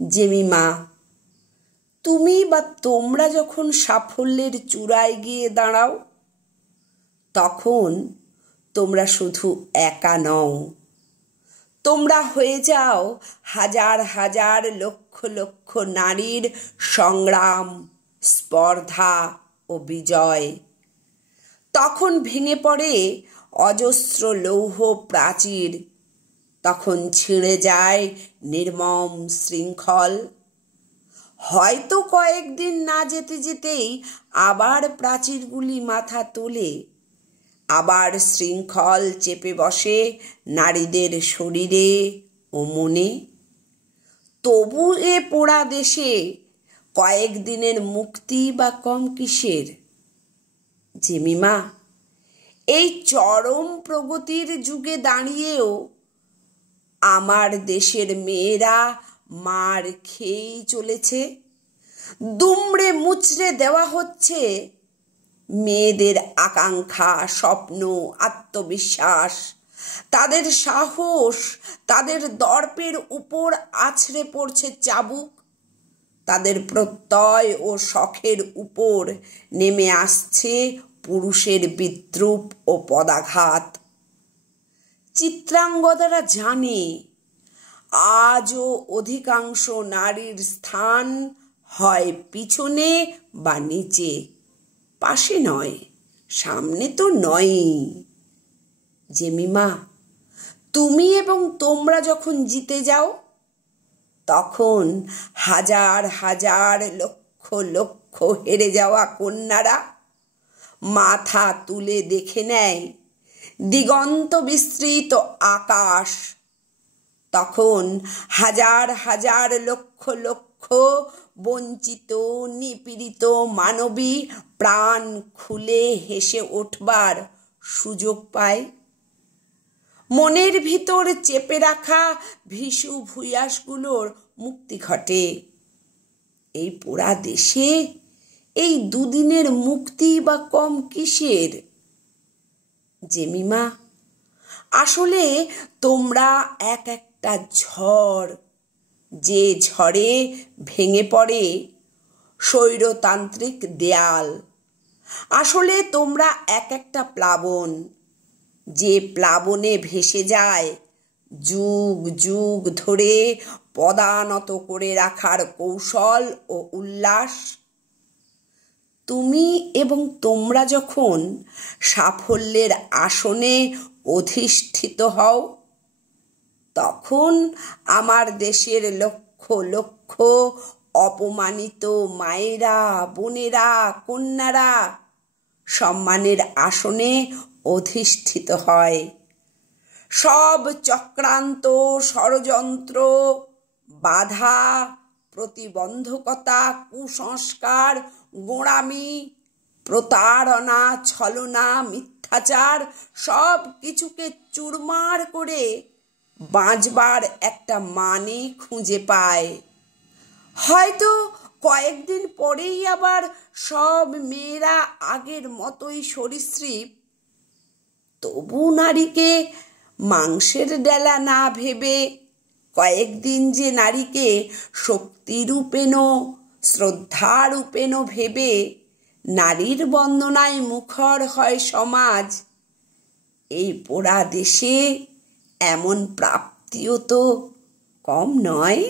Jemimah, তুমি বা তোমরা যখন সাফল্যের চূড়ায় গিয়ে দাঁড়াও, তখন তোমরা শুধু একা নও, তোমরা হয়ে যাও হাজার হাজার লক্ষ লক্ষ নারীর সংগ্রাম, স্পর্ধা ও বিজয়। তখন ভেঙে পড়ে অজস্র লৌহ প্রাচীর, তখন ছিঁড়ে যায় নির্মম শৃঙ্খল। হয়তো কয়েকদিন না যেতে যেতেই আবার প্রাচীরগুলি মাথা তোলে, আবার শৃঙ্খল চেপে বসে নারীদের শরীরে ও মনে। তবু এ পোড়া দেশে কয়েকদিনের মুক্তি বা কম কিসের? জেমিমা, এই চরম প্রগতির যুগে দাঁড়িয়েও আমার দেশের মেয়েরা মার খেয়েই চলেছে। দুমড়ে মুচড়ে দেওয়া হচ্ছে মেয়েদের আকাঙ্ক্ষা, স্বপ্ন, আত্মবিশ্বাস। তাদের সাহস, তাদের দর্পের উপর আছড়ে পড়ছে চাবুক। তাদের প্রত্যয় ও শখের উপর নেমে আসছে পুরুষের বিদ্রূপ ও পদাঘাত। চিত্রাঙ্গদারা জানে আজও অধিকাংশ নারীর স্থান হয় পিছনে বা নিচে, পাশে নয়, সামনে তো নয়ই। জেমিমা, তুমি এবং তোমরা যখন জিতে যাও, তখন হাজার হাজার লক্ষ লক্ষ হেরে যাওয়া কন্যারা মাথা তুলে দেখে নেয় দিগন্ত বিস্তৃত আকাশ। তখন হাজার হাজার লক্ষ লক্ষ বঞ্চিত, নিপীড়িত মানবী প্রাণ খুলে হেসে ওঠবার সুযোগ পায়। মনের ভিতর চেপে রাখা ভিশু ভূয়াসগুলোর মুক্তি ঘটে। এই পোড়া দেশে এই দুদিনের মুক্তি বা কম কিসের? জেমিমা, আসলে তোমরা এক একটা ঝড়, যে ঝড়ে ভেঙে পড়ে স্বৈরতান্ত্রিক দেয়াল। আসলে তোমরা এক একটা প্লাবন, যে প্লাবনে ভেসে যায় যুগ যুগ ধরে পদানত করে রাখার কৌশল ও উল্লাস। তুমি এবং তোমরা যখন সাফল্যের আসনে অধিষ্ঠিত হও, তখন আমার দেশের লক্ষ লক্ষ অপমানিত মায়েরা, বোনেরা, কন্যারা সম্মানের আসনে অধিষ্ঠিত হয়। সব চক্রান্ত, ষড়যন্ত্র, বাধা, প্রতিবন্ধকতা, কুসংস্কার, গোঁড়ামি, প্রতারণা, ছলনা, মিথ্যাচার সব কিছুকে চুরমার করে বাঁচবার একটা মানে খুঁজে পায়। হয়তো কয়েকদিন পরেই আবার সব মেয়েরা আগের মতোই সরীসৃপ। তবু নারীকে মাংসের ডেলা না ভেবে কয়েকদিন যে নারীকে শক্তিরূপেণ, শ্রদ্ধারূপেণ ভেবে নারীর বন্দনায় মুখর হয় সমাজ, এই পোড়া দেশে এমন প্রাপ্তিও তো কম নয়।